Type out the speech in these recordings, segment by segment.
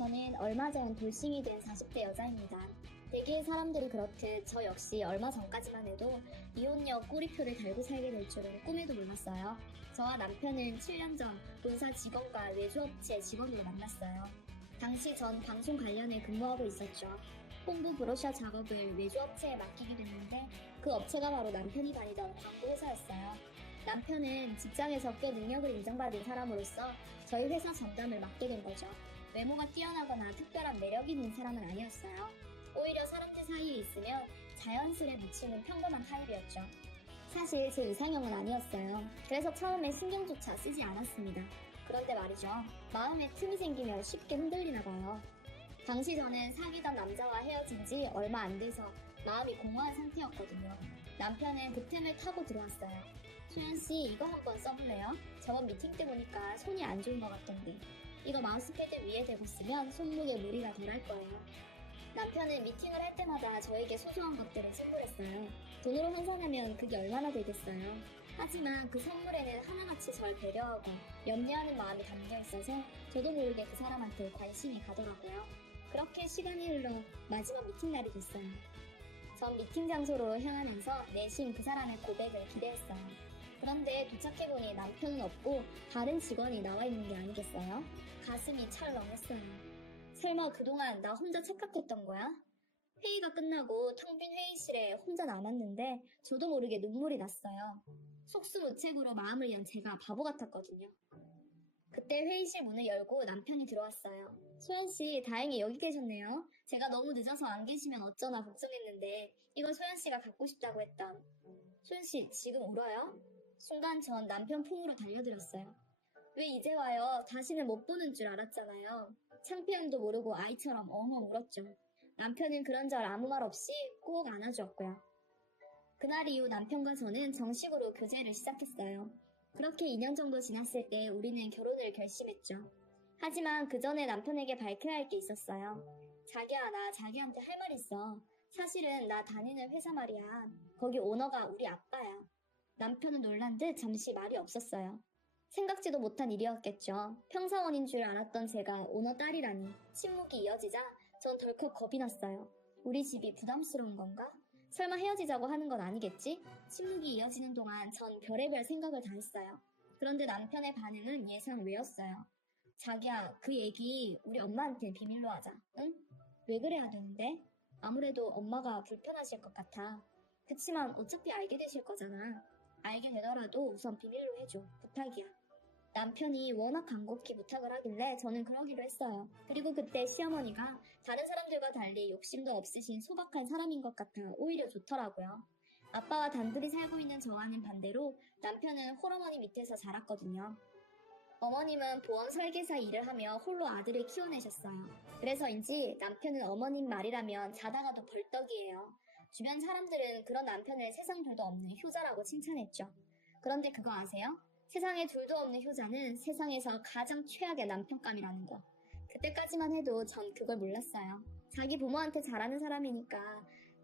저는 얼마 전 돌싱이 된 40대 여자입니다. 대개의 사람들이 그렇듯 저 역시 얼마 전까지만 해도 이혼녀 꼬리표를 달고 살게 될 줄은 꿈에도 몰랐어요. 저와 남편은 7년 전 본사 직원과 외주업체 직원으로 만났어요. 당시 전 방송 관련에 근무하고 있었죠. 홍보 브로셔 작업을 외주업체에 맡기게 됐는데 그 업체가 바로 남편이 다니던 광고회사였어요. 남편은 직장에서 꽤 능력을 인정받은 사람으로서 저희 회사 전담을 맡게 된 거죠. 외모가 뛰어나거나 특별한 매력 있는 사람은 아니었어요. 오히려 사람들 사이에 있으면 자연스레 묻히는 평범한 타입이었죠. 사실 제 이상형은 아니었어요. 그래서 처음에 신경조차 쓰지 않았습니다. 그런데 말이죠. 마음에 틈이 생기면 쉽게 흔들리나 봐요. 당시 저는 사귀던 남자와 헤어진 지 얼마 안 돼서 마음이 공허한 상태였거든요. 남편은 그 틈을 타고 들어왔어요. 소연씨, 이거 한번 써볼래요? 저번 미팅 때 보니까 손이 안 좋은 것 같던데 이거 마우스패드 위에 대고 쓰면 손목에 무리가 덜할 거예요. 남편은 미팅을 할 때마다 저에게 소소한 것들을 선물했어요. 돈으로 환산하면 그게 얼마나 되겠어요. 하지만 그 선물에는 하나같이 절 배려하고 염려하는 마음이 담겨 있어서 저도 모르게 그 사람한테 관심이 가더라고요. 그렇게 시간이 흘러 마지막 미팅 날이 됐어요. 전 미팅 장소로 향하면서 내심 그 사람의 고백을 기대했어요. 그런데 도착해보니 남편은 없고 다른 직원이 나와 있는 게 아니겠어요? 가슴이 철렁했어요. 설마 그동안 나 혼자 착각했던 거야? 회의가 끝나고 텅 빈 회의실에 혼자 남았는데 저도 모르게 눈물이 났어요. 속수무책으로 마음을 연 제가 바보 같았거든요. 그때 회의실 문을 열고 남편이 들어왔어요. 소연씨, 다행히 여기 계셨네요. 제가 너무 늦어서 안 계시면 어쩌나 걱정했는데 이거 소연씨가 갖고 싶다고 했던. 소연씨, 지금 울어요? 순간 전 남편 품으로 달려들었어요. 왜 이제 와요? 다시는 못 보는 줄 알았잖아요. 창피함도 모르고 아이처럼 엉엉 울었죠. 남편은 그런저런 아무 말 없이 꼭 안아주었고요. 그날 이후 남편과 저는 정식으로 교제를 시작했어요. 그렇게 2년 정도 지났을 때 우리는 결혼을 결심했죠. 하지만 그 전에 남편에게 밝혀야 할 게 있었어요. 자기야, 나 자기한테 할 말 있어. 사실은 나 다니는 회사 말이야. 거기 오너가 우리 아빠야. 남편은 놀란 듯 잠시 말이 없었어요. 생각지도 못한 일이었겠죠. 평사원인 줄 알았던 제가 오너 딸이라니. 침묵이 이어지자 전 덜컥 겁이 났어요. 우리 집이 부담스러운 건가? 설마 헤어지자고 하는 건 아니겠지? 침묵이 이어지는 동안 전 별의별 생각을 다 했어요. 그런데 남편의 반응은 예상 외였어요. 자기야, 그 얘기 우리 엄마한테 비밀로 하자. 응? 왜 그래야 되는데? 아무래도 엄마가 불편하실 것 같아. 그치만 어차피 알게 되실 거잖아. 알게 되더라도 우선 비밀로 해줘. 부탁이야. 남편이 워낙 간곡히 부탁을 하길래 저는 그러기로 했어요. 그리고 그때 시어머니가 다른 사람들과 달리 욕심도 없으신 소박한 사람인 것 같아 오히려 좋더라고요. 아빠와 단둘이 살고 있는 저와는 반대로 남편은 홀어머니 밑에서 자랐거든요. 어머님은 보험 설계사 일을 하며 홀로 아들을 키워내셨어요. 그래서인지 남편은 어머님 말이라면 자다가도 벌떡이에요. 주변 사람들은 그런 남편을 세상 둘도 없는 효자라고 칭찬했죠. 그런데 그거 아세요? 세상에 둘도 없는 효자는 세상에서 가장 최악의 남편감이라는 거. 그때까지만 해도 전 그걸 몰랐어요. 자기 부모한테 잘하는 사람이니까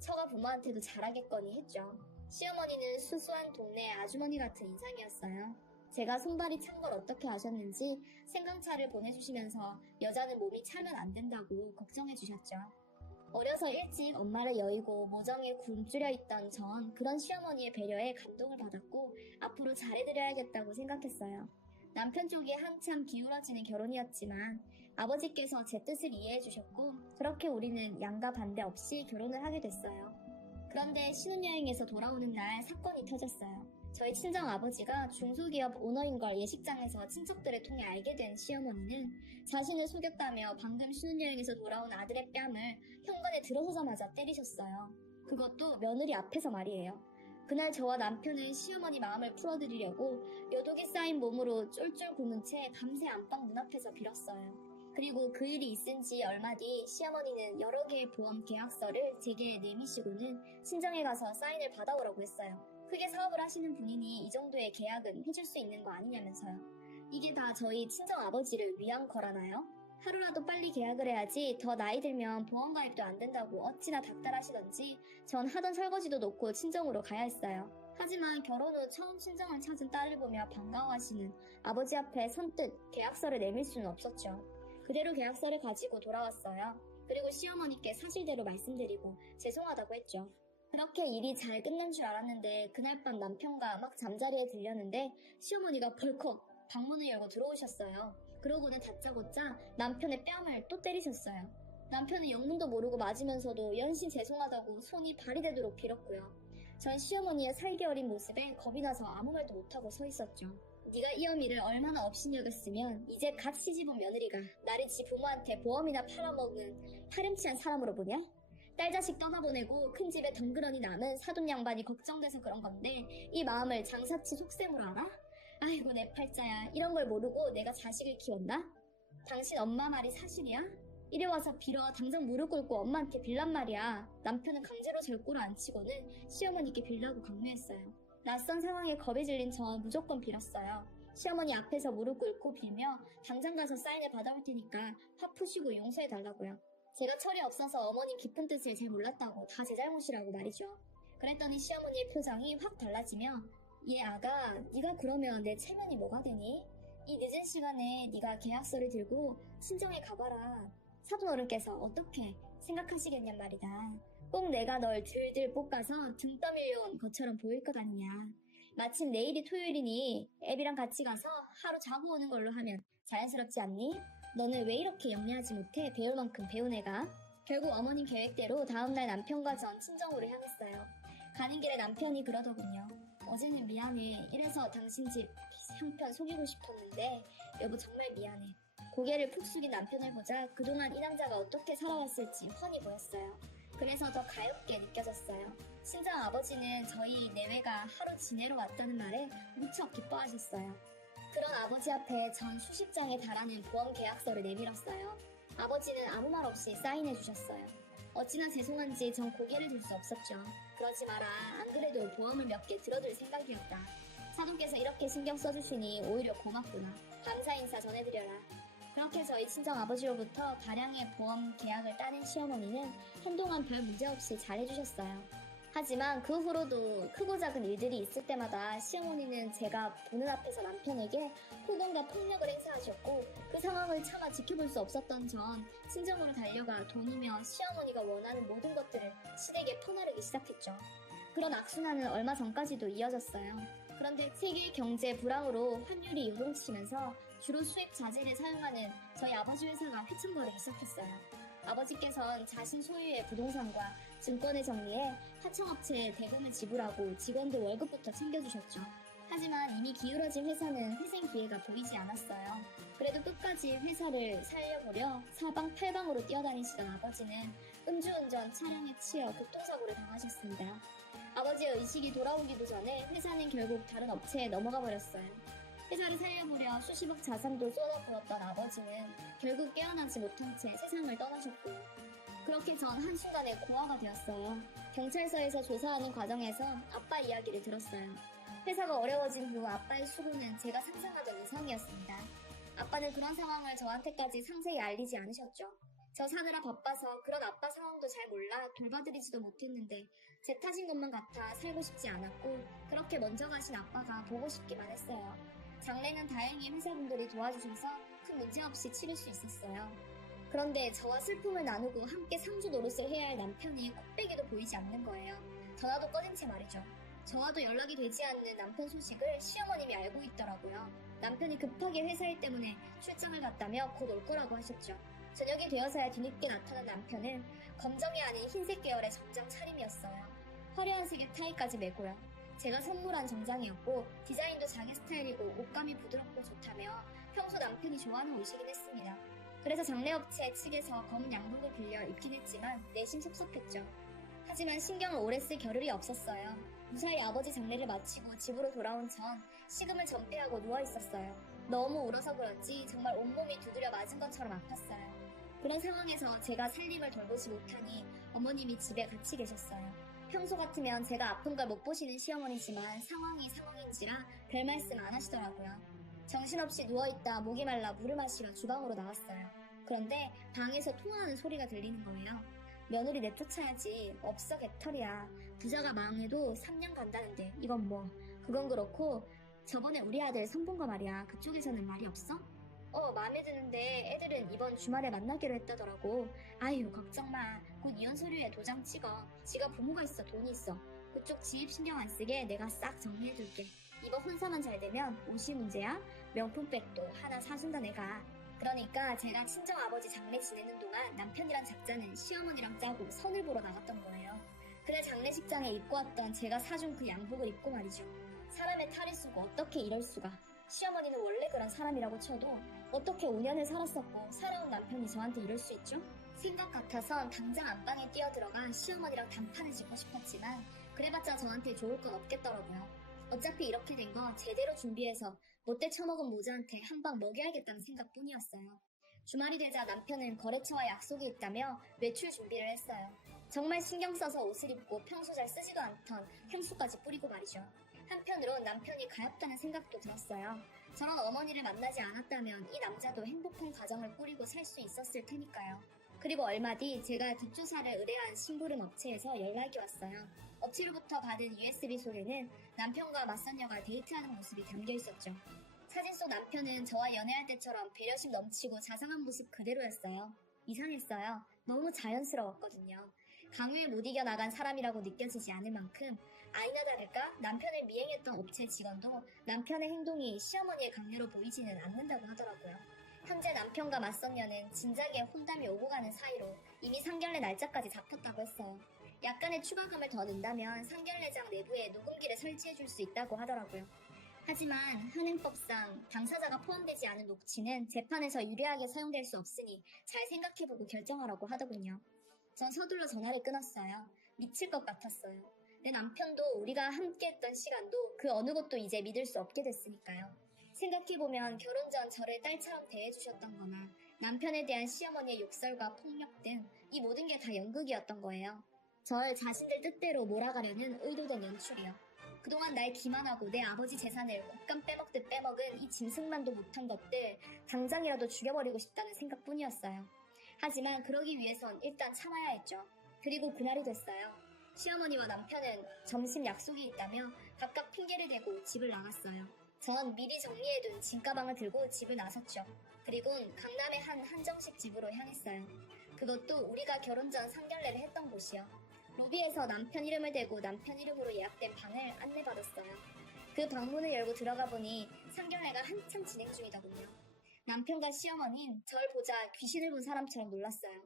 처가 부모한테도 잘하겠거니 했죠. 시어머니는 수수한 동네 아주머니 같은 인상이었어요. 제가 손발이 찬 걸 어떻게 아셨는지 생강차를 보내주시면서 여자는 몸이 차면 안 된다고 걱정해 주셨죠. 어려서 일찍 엄마를 여의고 모정에 굶주려 있던 전 그런 시어머니의 배려에 감동을 받았고 앞으로 잘해드려야겠다고 생각했어요. 남편 쪽이 한참 기울어지는 결혼이었지만 아버지께서 제 뜻을 이해해 주셨고 그렇게 우리는 양가 반대 없이 결혼을 하게 됐어요. 그런데 신혼여행에서 돌아오는 날 사건이 터졌어요. 저희 친정아버지가 중소기업 오너인 걸 예식장에서 친척들을 통해 알게 된 시어머니는 자신을 속였다며 방금 신혼여행에서 돌아온 아들의 뺨을 현관에 들어서자마자 때리셨어요. 그것도 며느리 앞에서 말이에요. 그날 저와 남편은 시어머니 마음을 풀어드리려고 여독이 쌓인 몸으로 쫄쫄 굶은 채 밤새 안방 눈앞에서 빌었어요. 그리고 그 일이 있은 지 얼마 뒤 시어머니는 여러 개의 보험 계약서를 제게 내미시고는 친정에 가서 사인을 받아오라고 했어요. 크게 사업을 하시는 분이니 이 정도의 계약은 해줄 수 있는 거 아니냐면서요. 이게 다 저희 친정아버지를 위한 거라나요? 하루라도 빨리 계약을 해야지 더 나이 들면 보험가입도 안 된다고 어찌나 닥달하시던지 전 하던 설거지도 놓고 친정으로 가야 했어요. 하지만 결혼 후 처음 친정을 찾은 딸을 보며 반가워하시는 아버지 앞에 선뜻 계약서를 내밀 수는 없었죠. 그대로 계약서를 가지고 돌아왔어요. 그리고 시어머니께 사실대로 말씀드리고 죄송하다고 했죠. 그렇게 일이 잘 끝난 줄 알았는데 그날 밤 남편과 막 잠자리에 들렸는데 시어머니가 벌컥 방문을 열고 들어오셨어요. 그러고는 다짜고짜 남편의 뺨을 또 때리셨어요. 남편은 영문도 모르고 맞으면서도 연신 죄송하다고 손이 발이 되도록 빌었고요. 전 시어머니의 살기 어린 모습에 겁이 나서 아무 말도 못하고 서 있었죠. 네가 이 어미를 얼마나 업신여겼으면 이제 갓 시집온 며느리가 나를 지 부모한테 보험이나 팔아먹은 파렴치한 사람으로 보냐? 딸 자식 떠나보내고 큰 집에 덩그러니 남은 사돈 양반이 걱정돼서 그런 건데 이 마음을 장사치 속셈으로 알아? 아이고 내 팔자야, 이런 걸 모르고 내가 자식을 키웠나? 당신 엄마 말이 사실이야? 이리 와서 빌어 당장 무릎 꿇고 엄마한테 빌란 말이야. 남편은 강제로 절꼬를 안 치고는 시어머니께 빌라고 강요했어요. 낯선 상황에 겁에 질린 전 무조건 빌었어요. 시어머니 앞에서 무릎 꿇고 빌며 당장 가서 사인을 받아올 테니까 화 푸시고 용서해달라고요. 제가 철이 없어서 어머님 깊은 뜻을 잘 몰랐다고 다 제 잘못이라고 말이죠. 그랬더니 시어머니의 표정이 확 달라지며 얘 아가, 네가 그러면 내 체면이 뭐가 되니? 이 늦은 시간에 네가 계약서를 들고 친정에 가봐라. 사돈 어른께서 어떻게 생각하시겠냔 말이다. 꼭 내가 널 들들 볶아서 등 떠밀려온 것처럼 보일 것 아니냐. 마침 내일이 토요일이니 애비랑 같이 가서 하루 자고 오는 걸로 하면 자연스럽지 않니? 너는 왜 이렇게 영리하지 못해? 배울 만큼 배운 애가? 결국 어머님 계획대로 다음날 남편과 전 친정으로 향했어요. 가는 길에 남편이 그러더군요. 어제는 미안해. 이래서 당신 집 형편 속이고 싶었는데 여보 정말 미안해. 고개를 푹 숙인 남편을 보자 그동안 이 남자가 어떻게 살아왔을지 훤히 보였어요. 그래서 더 가엾게 느껴졌어요. 친정 아버지는 저희 내외가 하루 지내러 왔다는 말에 무척 기뻐하셨어요. 그런 아버지 앞에 전 수십 장에 달하는 보험 계약서를 내밀었어요. 아버지는 아무 말 없이 사인해 주셨어요. 어찌나 죄송한지 전 고개를 들 수 없었죠. 그러지 마라. 안 그래도 보험을 몇 개 들어둘 생각이었다. 사돈께서 이렇게 신경 써주시니 오히려 고맙구나. 감사 인사 전해드려라. 그렇게 저희 친정 아버지로부터 다량의 보험 계약을 따낸 시어머니는 한동안 별 문제 없이 잘해주셨어요. 하지만 그 후로도 크고 작은 일들이 있을 때마다 시어머니는 제가 보는 앞에서 남편에게 호동과 폭력을 행사하셨고 그 상황을 차마 지켜볼 수 없었던 전 친정으로 달려가 돈이며 시어머니가 원하는 모든 것들을 시댁에 퍼나르기 시작했죠. 그런 악순환은 얼마 전까지도 이어졌어요. 그런데 세계 경제 불황으로 환율이 요동치면서 주로 수입 자재를 사용하는 저희 아버지 회사가 휘청거리기 시작했어요. 아버지께서는 자신 소유의 부동산과 증권을 정리해 하청업체에 대금을 지불하고 직원들 월급부터 챙겨주셨죠. 하지만 이미 기울어진 회사는 회생 기회가 보이지 않았어요. 그래도 끝까지 회사를 살려보려 사방팔방으로 뛰어다니시던 아버지는 음주운전 차량에 치여 교통사고를 당하셨습니다. 아버지의 의식이 돌아오기도 전에 회사는 결국 다른 업체에 넘어가 버렸어요. 회사를 살려보려 수십억 자산도 쏟아부었던 아버지는 결국 깨어나지 못한 채 세상을 떠나셨고요. 그렇게 전 한순간에 고아가 되었어요. 경찰서에서 조사하는 과정에서 아빠 이야기를 들었어요. 회사가 어려워진 후 아빠의 수고는 제가 상상하던 이상이었습니다. 아빠는 그런 상황을 저한테까지 상세히 알리지 않으셨죠. 저 사느라 바빠서 그런 아빠 상황도 잘 몰라 돌봐드리지도 못했는데 제 탓인 것만 같아 살고 싶지 않았고 그렇게 먼저 가신 아빠가 보고 싶기만 했어요. 장례는 다행히 회사분들이 도와주셔서 큰 문제 없이 치를 수 있었어요. 그런데 저와 슬픔을 나누고 함께 상주 노릇을 해야 할 남편이 콧배기도 보이지 않는 거예요. 전화도 꺼진 채 말이죠. 저와도 연락이 되지 않는 남편 소식을 시어머님이 알고 있더라고요. 남편이 급하게 회사 일 때문에 출장을 갔다며 곧 올 거라고 하셨죠. 저녁이 되어서야 뒤늦게 나타난 남편은 검정이 아닌 흰색 계열의 정장 차림이었어요. 화려한 색의 타이까지 메고요. 제가 선물한 정장이었고 디자인도 자기 스타일이고 옷감이 부드럽고 좋다며 평소 남편이 좋아하는 옷이긴 했습니다. 그래서 장례업체 측에서 검은 양복을 빌려 입긴 했지만 내심 섭섭했죠. 하지만 신경을 오래 쓸 겨를이 없었어요. 무사히 아버지 장례를 마치고 집으로 돌아온 전 식음을 전폐하고 누워있었어요. 너무 울어서 그런지 정말 온몸이 두드려 맞은 것처럼 아팠어요. 그런 상황에서 제가 살림을 돌보지 못하니 어머님이 집에 같이 계셨어요. 평소 같으면 제가 아픈 걸 못 보시는 시어머니지만 상황이 상황인지라 별 말씀 안 하시더라고요. 정신없이 누워있다 목이 말라 물을 마시러 주방으로 나왔어요. 그런데 방에서 통화하는 소리가 들리는 거예요. 며느리 내쫓아야지. 없어 개털이야. 부자가 망해도 3년 간다는데 이건 뭐. 그건 그렇고 저번에 우리 아들 선본 거 말이야. 그쪽에서는 말이 없어? 마음에 드는데 애들은 이번 주말에 만나기로 했다더라고. 아유, 걱정 마. 곧 이혼 서류에 도장 찍어. 지가 부모가 있어, 돈이 있어. 그쪽 집 신경 안 쓰게 내가 싹 정리해둘게. 이번 혼사만 잘 되면 옷이 문제야? 명품백도 하나 사준다 내가. 그러니까 제가 친정아버지 장례 지내는 동안 남편이랑 작자는 시어머니랑 짜고 선을 보러 나갔던 거예요. 그날 장례식장에 입고 왔던 제가 사준 그 양복을 입고 말이죠. 사람의 탈을 쓰고 어떻게 이럴 수가. 시어머니는 원래 그런 사람이라고 쳐도 어떻게 5년을 살았었고 살아온 남편이 저한테 이럴 수 있죠? 생각 같아선 당장 안방에 뛰어들어가 시어머니랑 단판을 짓고 싶었지만 그래봤자 저한테 좋을 건 없겠더라고요. 어차피 이렇게 된 거 제대로 준비해서 못돼 처먹은 모자한테 한 방 먹여야겠다는 생각뿐이었어요. 주말이 되자 남편은 거래처와 약속이 있다며 외출 준비를 했어요. 정말 신경 써서 옷을 입고 평소 잘 쓰지도 않던 향수까지 뿌리고 말이죠. 한편으론 남편이 가엾다는 생각도 들었어요. 저런 어머니를 만나지 않았다면 이 남자도 행복한 가정을 꾸리고 살 수 있었을 테니까요. 그리고 얼마 뒤 제가 뒷조사를 의뢰한 심부름 업체에서 연락이 왔어요. 업체로부터 받은 USB 속에는 남편과 맞선녀가 데이트하는 모습이 담겨 있었죠. 사진 속 남편은 저와 연애할 때처럼 배려심 넘치고 자상한 모습 그대로였어요. 이상했어요. 너무 자연스러웠거든요. 강요에 못 이겨나간 사람이라고 느껴지지 않을 만큼 아니나 다를까 남편을 미행했던 업체 직원도 남편의 행동이 시어머니의 강요로 보이지는 않는다고 하더라고요. 현재 남편과 맞선녀는 진작에 혼담이 오고 가는 사이로 이미 상견례 날짜까지 잡혔다고 했어요. 약간의 추가금을 더 낸다면 상견례장 내부에 녹음기를 설치해줄 수 있다고 하더라고요. 하지만 현행법상 당사자가 포함되지 않은 녹취는 재판에서 유리하게 사용될 수 없으니 잘 생각해보고 결정하라고 하더군요. 전 서둘러 전화를 끊었어요. 미칠 것 같았어요. 내 남편도 우리가 함께했던 시간도 그 어느 것도 이제 믿을 수 없게 됐으니까요. 생각해보면 결혼 전 저를 딸처럼 대해주셨던 거나 남편에 대한 시어머니의 욕설과 폭력 등 이 모든 게 다 연극이었던 거예요. 절 자신들 뜻대로 몰아가려는 의도된 연출이요. 그동안 날 기만하고 내 아버지 재산을 옷감 빼먹듯 빼먹은 이 짐승만도 못한 것들 당장이라도 죽여버리고 싶다는 생각뿐이었어요. 하지만 그러기 위해선 일단 참아야 했죠. 그리고 그날이 됐어요. 시어머니와 남편은 점심 약속이 있다며 각각 핑계를 대고 집을 나갔어요. 전 미리 정리해둔 짐가방을 들고 집을 나섰죠. 그리고는 강남의 한 한정식 집으로 향했어요. 그것도 우리가 결혼 전 상견례를 했던 곳이요. 로비에서 남편 이름을 대고 남편 이름으로 예약된 방을 안내받았어요. 그 방문을 열고 들어가 보니 상견례가 한참 진행 중이더군요. 남편과 시어머니는 절 보자 귀신을 본 사람처럼 놀랐어요.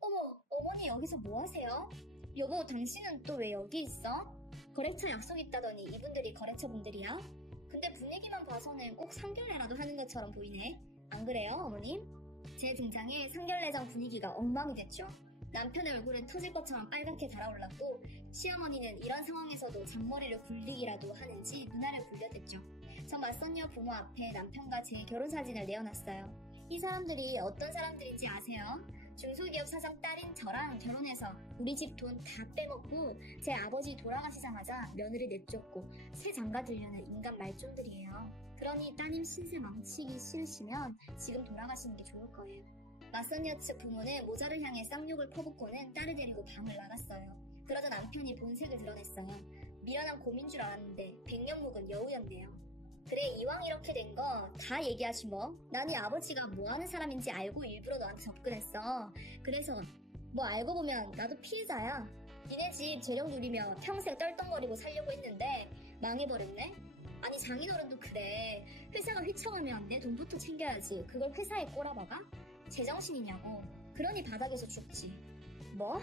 어머, 어머니 여기서 뭐 하세요? 여보, 당신은 또 왜 여기 있어? 거래처 약속 있다더니 이분들이 거래처 분들이야? 근데 분위기만 봐서는 꼭 상견례라도 하는 것처럼 보이네. 안 그래요, 어머님? 제 등장에 상견례장 분위기가 엉망이 됐죠. 남편의 얼굴은 터질 것처럼 빨갛게 달아올랐고 시어머니는 이런 상황에서도 잔머리를 굴리기라도 하는지 눈알을 굴려댔죠. 전 맞선녀 부모 앞에 남편과 제 결혼사진을 내어놨어요. 이 사람들이 어떤 사람들인지 아세요? 중소기업 사장 딸인 저랑 결혼해서 우리 집 돈 다 빼먹고 제 아버지 돌아가시자마자 며느리 내쫓고 새 장가 들려는 인간 말종들이에요. 그러니 따님 신세 망치기 싫으시면 지금 돌아가시는 게 좋을 거예요. 맞선녀 측 부모는 모자를 향해 쌍욕을 퍼붓고는 딸을 데리고 방을 나갔어요. 그러자 남편이 본색을 드러냈어요. 미련한 곰인 줄 알았는데 백년 묵은 여우였네요. 그래, 이왕 이렇게 된 거 다 얘기하지 뭐. 난 이 아버지가 뭐 하는 사람인지 알고 일부러 너한테 접근했어. 그래서 뭐 알고 보면 나도 피해자야. 니네 집 재력 누리며 평생 떨떡거리고 살려고 했는데 망해버렸네? 아니 장인어른도 그래. 회사가 휘청하면 내 돈부터 챙겨야지. 그걸 회사에 꼬라박아? 제정신이냐고. 그러니 바닥에서 죽지. 뭐?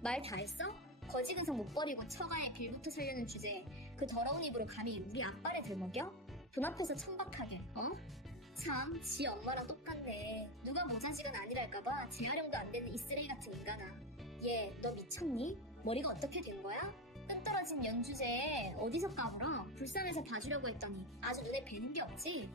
말 다 했어? 거지근성 못 버리고 처가에 빌부터 살려는 주제에 그 더러운 입으로 감히 우리 아빠를 들먹여? 돈 앞에서 천박하게, 어? 참, 지 엄마랑 똑같네. 누가 모자지간 아니랄까봐 재활용도 안 되는 이 쓰레기 같은 인간아. 얘, 너 미쳤니? 머리가 어떻게 된 거야? 끈떨어진 연주제에 어디서 까불어? 불쌍해서 봐주려고 했더니 아주 눈에 뵈는 게 없지?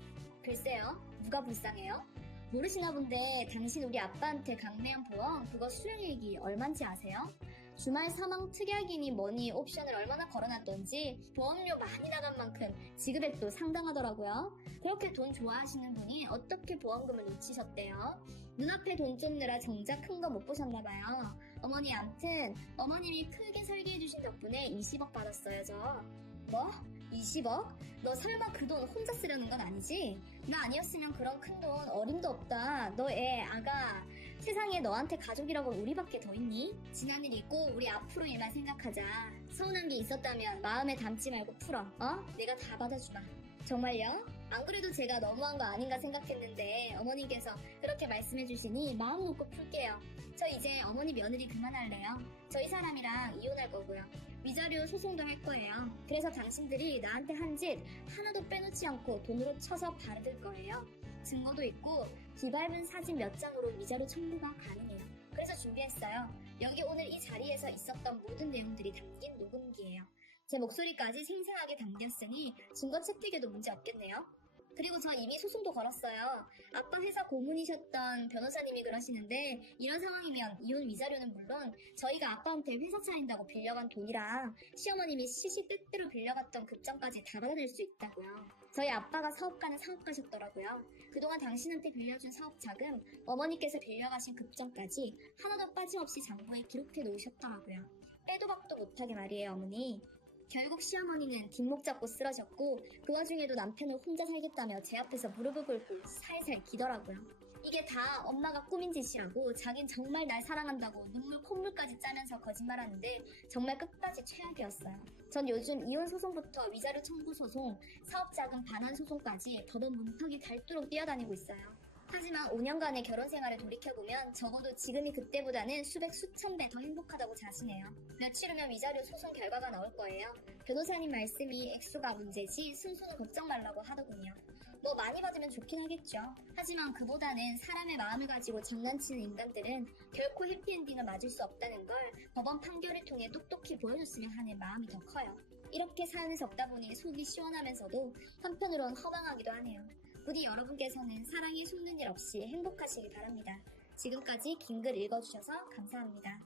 글쎄요, 누가 불쌍해요? 모르시나 본데 당신 우리 아빠한테 강매한 보험 그거 수령액이 얼만지 아세요? 주말 사망 특약이니 뭐니 옵션을 얼마나 걸어놨던지 보험료 많이 나간 만큼 지급액도 상당하더라고요. 그렇게 돈 좋아하시는 분이 어떻게 보험금을 놓치셨대요? 눈앞에 돈 쫓느라 정작 큰 거 못 보셨나봐요. 어머니 암튼 어머님이 크게 설계해주신 덕분에 20억 받았어요 저. 뭐? 20억? 너 설마 그 돈 혼자 쓰려는 건 아니지? 나 아니었으면 그런 큰 돈 어림도 없다. 너 애, 아가. 세상에 너한테 가족이라고 우리밖에 더 있니? 지난 일 잊고 우리 앞으로 일만 생각하자. 서운한 게 있었다면 마음에 담지 말고 풀어. 내가 다 받아주마. 정말요? 안 그래도 제가 너무한 거 아닌가 생각했는데 어머님께서 그렇게 말씀해 주시니 마음 놓고 풀게요. 저 이제 어머니 며느리 그만할래요. 저희 사람이랑 이혼할 거고요. 위자료 소송도 할 거예요. 그래서 당신들이 나한테 한 짓 하나도 빼놓지 않고 돈으로 쳐서 받을 거예요. 증거도 있고 기발문 사진 몇 장으로 위자료 청구가 가능해요. 그래서 준비했어요. 여기 오늘 이 자리에서 있었던 모든 내용들이 담긴 녹음기예요. 제 목소리까지 생생하게 담겼으니 증거 채택에도 문제 없겠네요. 그리고 저 이미 소송도 걸었어요. 아빠 회사 고문이셨던 변호사님이 그러시는데 이런 상황이면 이혼 위자료는 물론 저희가 아빠한테 회사 차린다고 빌려간 돈이랑 시어머님이 시시때때로 빌려갔던 급장까지 다 받아낼 수 있다고요. 저희 아빠가 사업가는 사업가셨더라고요. 그동안 당신한테 빌려준 사업 자금, 어머니께서 빌려가신 급장까지 하나도 빠짐없이 장부에 기록해 놓으셨더라고요. 빼도 박도 못하게 말이에요, 어머니. 결국 시어머니는 뒷목 잡고 쓰러졌고 그 와중에도 남편을 혼자 살겠다며 제 앞에서 무릎을 꿇고 살살 기더라고요. 이게 다 엄마가 꾸민 짓이라고 자긴 정말 날 사랑한다고 눈물 콧물까지 짜면서 거짓말하는데 정말 끝까지 최악이었어요. 전 요즘 이혼 소송부터 위자료 청구 소송, 사업자금 반환 소송까지 더더욱 문턱이 닳도록 뛰어다니고 있어요. 하지만 5년간의 결혼 생활을 돌이켜보면 적어도 지금이 그때보다는 수백 수천 배 더 행복하다고 자신해요. 며칠 후면 위자료 소송 결과가 나올 거예요. 변호사님 말씀이 액수가 문제지 순수는 걱정 말라고 하더군요. 뭐 많이 받으면 좋긴 하겠죠. 하지만 그보다는 사람의 마음을 가지고 장난치는 인간들은 결코 해피엔딩을 맞을 수 없다는 걸 법원 판결을 통해 똑똑히 보여줬으면 하는 마음이 더 커요. 이렇게 사연을 적다 보니 속이 시원하면서도 한편으론 허망하기도 하네요. 부디 여러분께서는 사랑에 속는 일 없이 행복하시길 바랍니다. 지금까지 긴 글 읽어주셔서 감사합니다.